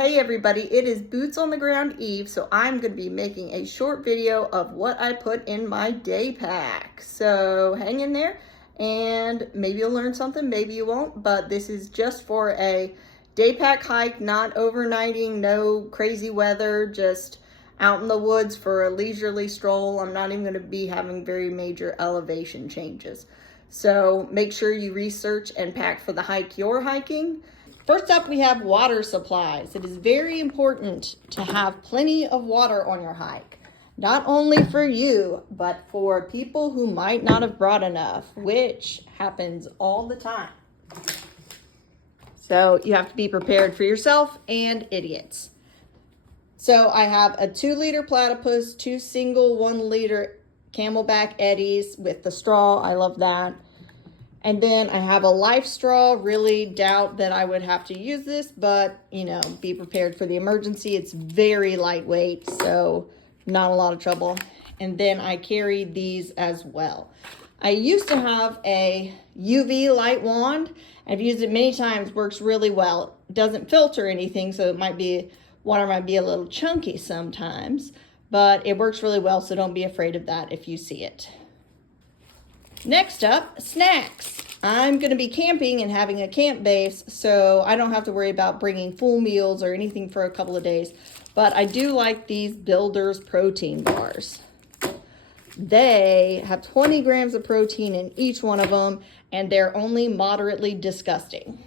Hey everybody, it is Boots on the Ground Eve, so I'm going to be making a short video of what I put in my day pack. So hang in there and maybe you'll learn something, maybe you won't, but this is just for a day pack hike, not overnighting, no crazy weather, just out in the woods for a leisurely stroll. I'm not even going to be having very major elevation changes. So make sure you research and pack for the hike you're hiking. First up, we have water supplies. It is very important to have plenty of water on your hike. Not only for you, but for people who might not have brought enough, which happens all the time. So you have to be prepared for yourself and idiots. So I have a 2-liter platypus, 2 single 1-liter Camelback Eddies with the straw. I love that. And then I have a life straw. Really doubt that I would have to use this, but you know, be prepared for the emergency. It's very lightweight, so not a lot of trouble. And then I carry these as well. I used to have a UV light wand. I've used it many times, works really well. It doesn't filter anything, so water might be a little chunky sometimes, but it works really well, so don't be afraid of that if you see it. Next up, snacks. I'm going to be camping and having a camp base, so I don't have to worry about bringing full meals or anything for a couple of days. But I do like these Builder's protein bars. They have 20 grams of protein in each one of them, and they're only moderately disgusting.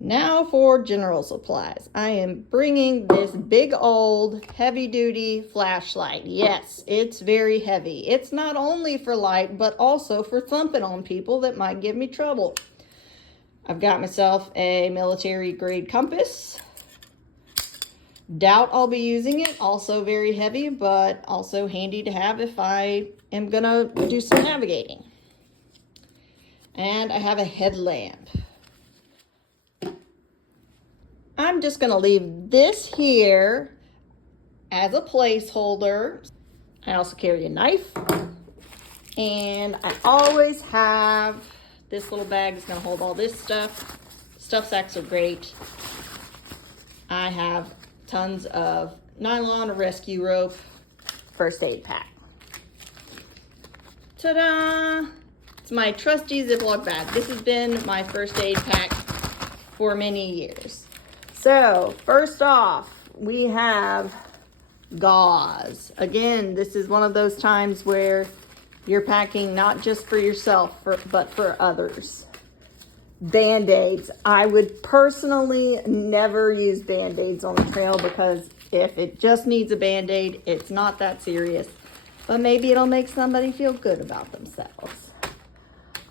Now for general supplies. I am bringing this big old heavy-duty flashlight. Yes, it's very heavy. It's not only for light, but also for thumping on people that might give me trouble. I've got myself a military-grade compass. Doubt I'll be using it. Also very heavy, but also handy to have if I am gonna do some navigating. And I have a headlamp. I'm just going to leave this here as a placeholder. I also carry a knife. And I always have this little bag is going to hold all this stuff. Stuff sacks are great. I have tons of nylon, a rescue rope, first aid pack. Ta-da! It's my trusty Ziploc bag. This has been my first aid pack for many years. So, first off, we have gauze. Again, this is one of those times where you're packing not just for yourself, but for others. Band-Aids. I would personally never use Band-Aids on the trail because if it just needs a Band-Aid, it's not that serious. But maybe it'll make somebody feel good about themselves.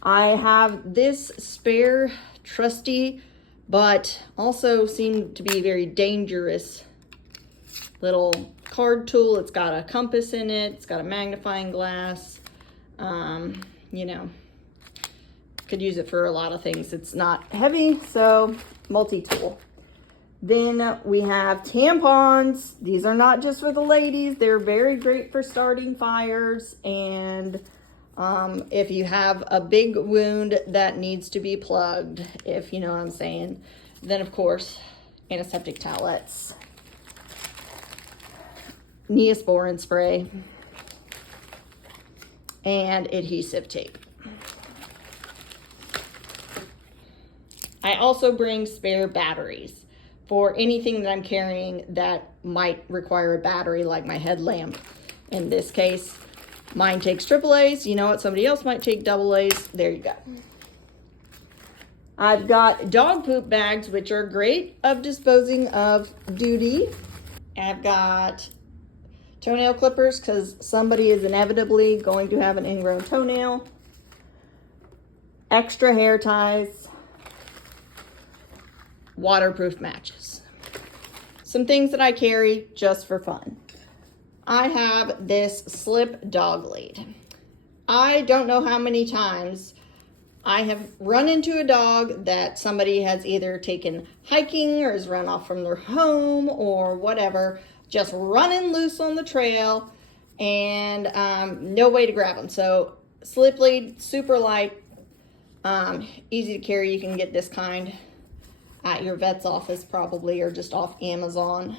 I have this spare, trusty, but also seem to be very dangerous little card tool. It's got a compass in it. It's got a magnifying glass. You know, could use it for a lot of things. It's not heavy, so multi-tool. Then we have tampons. These are not just for the ladies. They're very great for starting fires and if you have a big wound that needs to be plugged, if you know what I'm saying. Then, of course, antiseptic towelettes, Neosporin spray, and adhesive tape. I also bring spare batteries for anything that I'm carrying that might require a battery, like my headlamp in this case. Mine takes AAAs. You know what? Somebody else might take AAs. There you go. I've got dog poop bags, which are great of disposing of duty. I've got toenail clippers because somebody is inevitably going to have an ingrown toenail. Extra hair ties. Waterproof matches. Some things that I carry just for fun. I have this slip dog lead. I don't know how many times I have run into a dog that somebody has either taken hiking or has run off from their home or whatever, just running loose on the trail and no way to grab them. So slip lead, super light, easy to carry. You can get this kind. at your vet's office probably, or just off Amazon.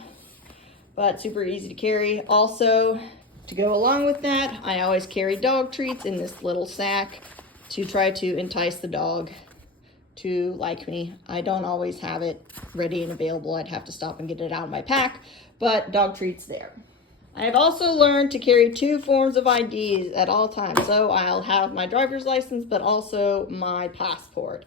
But super easy to carry. Also, to go along with that, I always carry dog treats in this little sack to try to entice the dog to like me. I don't always have it ready and available. I'd have to stop and get it out of my pack, but dog treats there. I have also learned to carry 2 forms of IDs at all times. So I'll have my driver's license, but also my passport.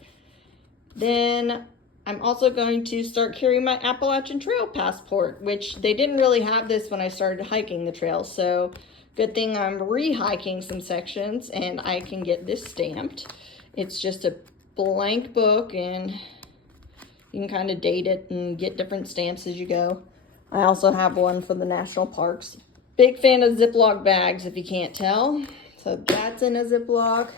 Then I'm also going to start carrying my Appalachian Trail passport, which they didn't really have this when I started hiking the trail. So good thing I'm re-hiking some sections and I can get this stamped. It's just a blank book and you can kind of date it and get different stamps as you go. I also have one for the national parks. Big fan of Ziploc bags, if you can't tell. So that's in a Ziploc.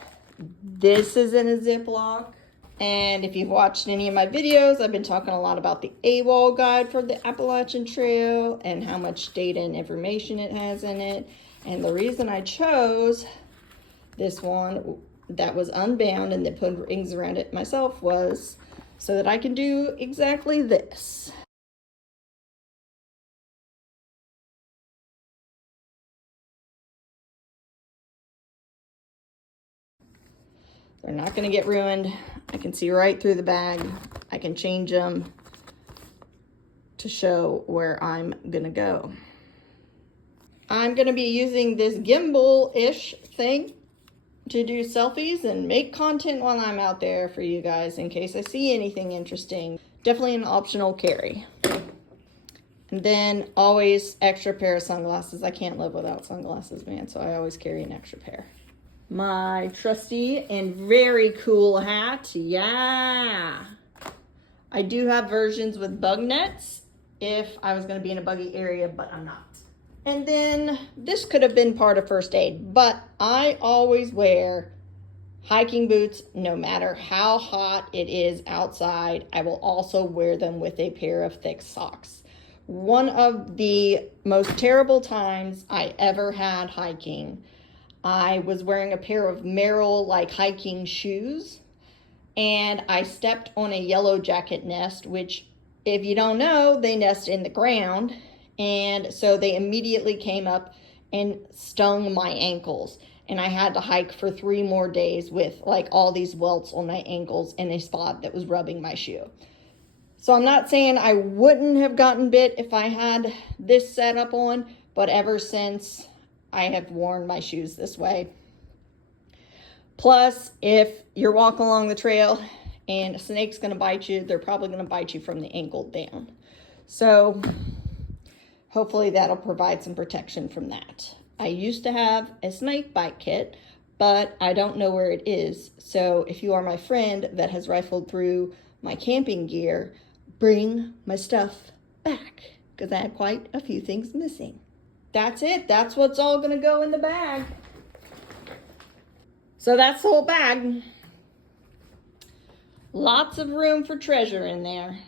This is in a Ziploc. And if you've watched any of my videos, I've been talking a lot about the AWOL guide for the Appalachian Trail and how much data and information it has in it. And the reason I chose this one that was unbound and that put rings around it myself was so that I can do exactly this. They're not going to get ruined. I can see right through the bag. I can change them to show where I'm going to go. I'm going to be using this gimbal-ish thing to do selfies and make content while I'm out there for you guys in case I see anything interesting. Definitely an optional carry. And then always extra pair of sunglasses. I can't live without sunglasses, man, so I always carry an extra pair. My trusty and very cool hat. Yeah. I do have versions with bug nets if I was going to be in a buggy area, but I'm not. And then this could have been part of first aid, but I always wear hiking boots no matter how hot it is outside. I will also wear them with a pair of thick socks. One of the most terrible times I ever had hiking, I was wearing a pair of Merrell like hiking shoes and I stepped on a yellow jacket nest, which if you don't know, they nest in the ground. And so they immediately came up and stung my ankles. And I had to hike for 3 more days with like all these welts on my ankles and a spot that was rubbing my shoe. So I'm not saying I wouldn't have gotten bit if I had this setup on, but ever since I have worn my shoes this way. Plus, if you're walking along the trail and a snake's gonna bite you, they're probably gonna bite you from the ankle down. So hopefully that'll provide some protection from that. I used to have a snake bite kit, but I don't know where it is. So if you are my friend that has rifled through my camping gear, bring my stuff back because I have quite a few things missing. That's it. That's what's all going to go in the bag. So that's the whole bag. Lots of room for treasure in there.